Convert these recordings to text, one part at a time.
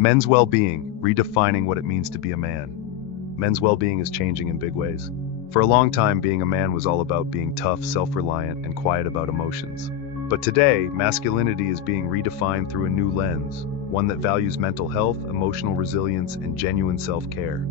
Men's well-being, redefining what it means to be a man. Men's well-being is changing in big ways. For a long time, being a man was all about being tough, self-reliant, and quiet about emotions. But today, masculinity is being redefined through a new lens, one that values mental health, emotional resilience, and genuine self-care.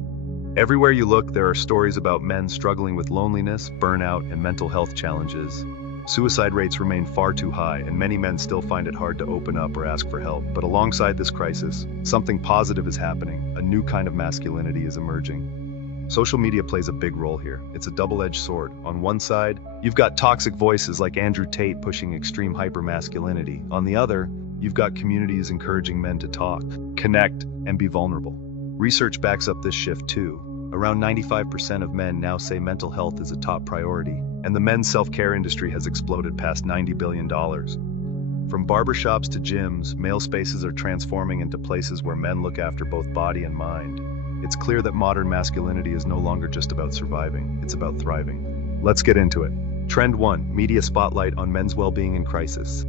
Everywhere you look, there are stories about men struggling with loneliness, burnout, and mental health challenges. Suicide rates remain far too high, and many men still find it hard to open up or ask for help. But alongside this crisis, something positive is happening. A new kind of masculinity is emerging. Social media plays a big role here. It's a double-edged sword. On one side, you've got toxic voices like Andrew Tate pushing extreme hypermasculinity. On the other, you've got communities encouraging men to talk, connect, and be vulnerable. Research backs up this shift too. Around 95% of men now say mental health is a top priority, and the men's self-care industry has exploded past $90 billion. From barbershops to gyms, male spaces are transforming into places where men look after both body and mind. It's clear that modern masculinity is no longer just about surviving, it's about thriving. Let's get into it. Trend 1, media spotlight on men's well-being in crisis.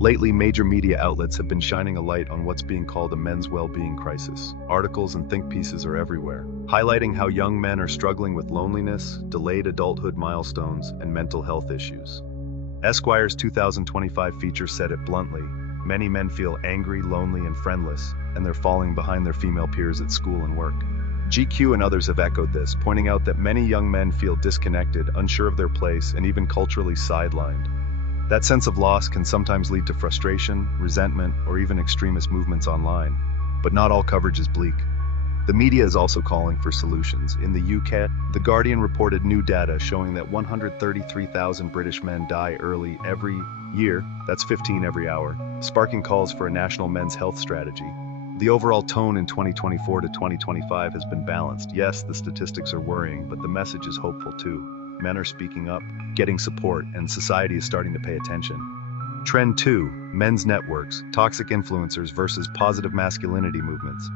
Lately, major media outlets have been shining a light on what's being called a men's well-being crisis. Articles and think pieces are everywhere, highlighting how young men are struggling with loneliness, delayed adulthood milestones, and mental health issues. Esquire's 2025 feature said it bluntly: many men feel angry, lonely, and friendless, and they're falling behind their female peers at school and work. GQ and others have echoed this, pointing out that many young men feel disconnected, unsure of their place, and even culturally sidelined. That sense of loss can sometimes lead to frustration, resentment, or even extremist movements online. But not all coverage is bleak. The media is also calling for solutions. In the UK, The Guardian reported new data showing that 133,000 British men die early every year, that's 15 every hour, sparking calls for a national men's health strategy. The overall tone in 2024 to 2025 has been balanced. Yes, the statistics are worrying, but the message is hopeful too. Men are speaking up, getting support, and society is starting to pay attention. Trend 2, men's networks, toxic influencers versus positive masculinity movements.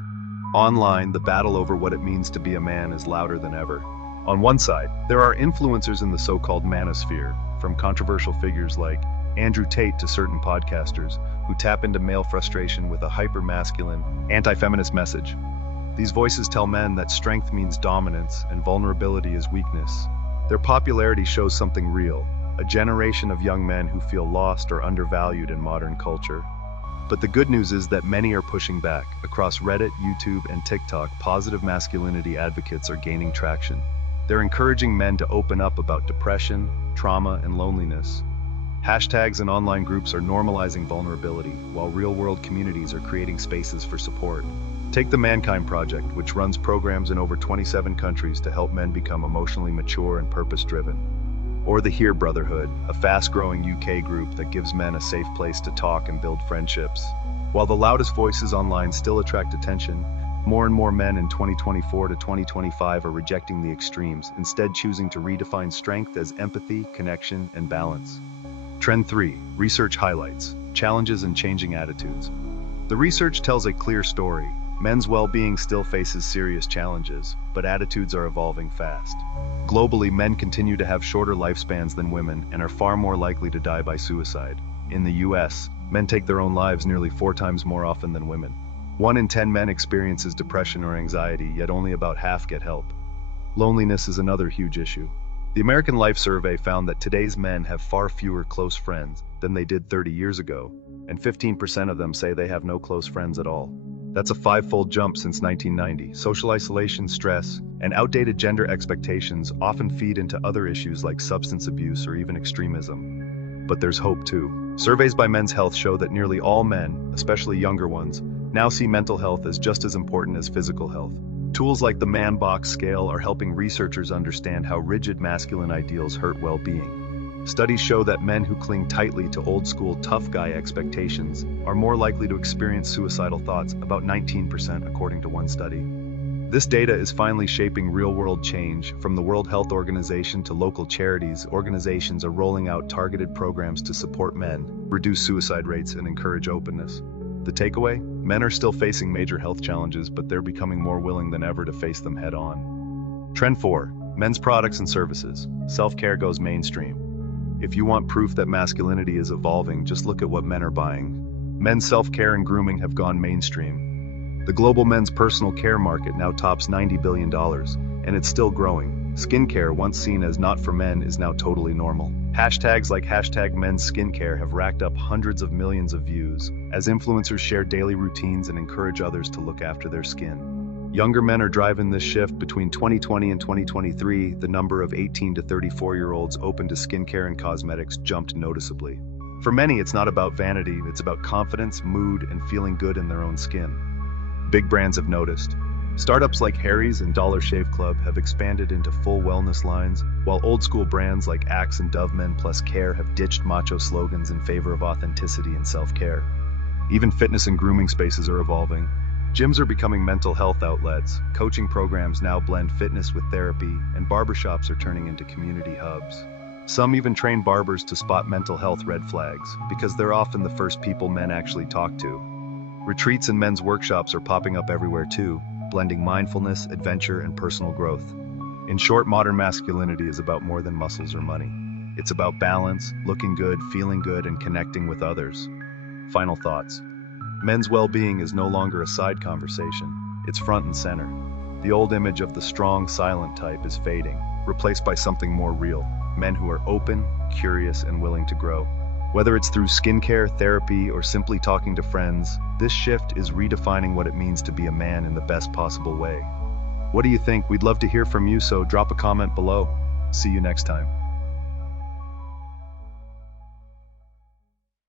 Online, the battle over what it means to be a man is louder than ever. On one side, there are influencers in the so-called manosphere, from controversial figures like Andrew Tate to certain podcasters who tap into male frustration with a hyper-masculine, anti-feminist message. These voices tell men that strength means dominance and vulnerability is weakness. Their popularity shows something real, a generation of young men who feel lost or undervalued in modern culture. But the good news is that many are pushing back. Across Reddit, YouTube, and TikTok, positive masculinity advocates are gaining traction. They're encouraging men to open up about depression, trauma, and loneliness. Hashtags and online groups are normalizing vulnerability, while real-world communities are creating spaces for support. Take the Mankind Project, which runs programs in over 27 countries to help men become emotionally mature and purpose-driven. Or the Here Brotherhood, a fast-growing UK group that gives men a safe place to talk and build friendships. While the loudest voices online still attract attention, more and more men in 2024 to 2025 are rejecting the extremes, instead choosing to redefine strength as empathy, connection, and balance. Trend 3, research highlights, challenges and changing attitudes. The research tells a clear story. Men's well-being still faces serious challenges, but attitudes are evolving fast. Globally, men continue to have shorter lifespans than women and are far more likely to die by suicide. In the US, men take their own lives nearly 4 times more often than women. 1 in 10 men experiences depression or anxiety, yet only about half get help. Loneliness is another huge issue. The American Life Survey found that today's men have far fewer close friends than they did 30 years ago, and 15% of them say they have no close friends at all. That's a 5-fold jump since 1990. Social isolation, stress, and outdated gender expectations often feed into other issues like substance abuse or even extremism. But there's hope too. Surveys by Men's Health show that nearly all men, especially younger ones, now see mental health as just as important as physical health. Tools like the Man Box scale are helping researchers understand how rigid masculine ideals hurt well-being. Studies show that men who cling tightly to old-school tough guy expectations are more likely to experience suicidal thoughts, about 19% according to one study. This data is finally shaping real-world change. From the World Health Organization to local charities, organizations are rolling out targeted programs to support men, reduce suicide rates, and encourage openness. The takeaway? Men are still facing major health challenges, but they're becoming more willing than ever to face them head-on. Trend 4, men's products and services. Self-care goes mainstream. If you want proof that masculinity is evolving, just look at what men are buying. Men's self-care and grooming have gone mainstream. The global men's personal care market now tops $90 billion, and it's still growing. Skincare, once seen as not for men, is now totally normal. Hashtags like hashtag men's skincare have racked up hundreds of millions of views, as influencers share daily routines and encourage others to look after their skin. Younger men are driving this shift. Between 2020 and 2023, the number of 18 to 34-year-olds open to skincare and cosmetics jumped noticeably. For many, it's not about vanity, it's about confidence, mood, and feeling good in their own skin. Big brands have noticed. Startups like Harry's and Dollar Shave Club have expanded into full wellness lines, while old-school brands like Axe and Dove Men Plus Care have ditched macho slogans in favor of authenticity and self-care. Even fitness and grooming spaces are evolving. Gyms are becoming mental health outlets, coaching programs now blend fitness with therapy, and barbershops are turning into community hubs. Some even train barbers to spot mental health red flags, because they're often the first people men actually talk to. Retreats and men's workshops are popping up everywhere too, blending mindfulness, adventure, and personal growth. In short, modern masculinity is about more than muscles or money. It's about balance, looking good, feeling good, and connecting with others. Final thoughts. Men's well-being is no longer a side conversation. It's front and center. The old image of the strong, silent type is fading, replaced by something more real. Men who are open, curious, and willing to grow. Whether it's through skincare, therapy, or simply talking to friends, this shift is redefining what it means to be a man in the best possible way. What do you think? We'd love to hear from you, so drop a comment below. See you next time.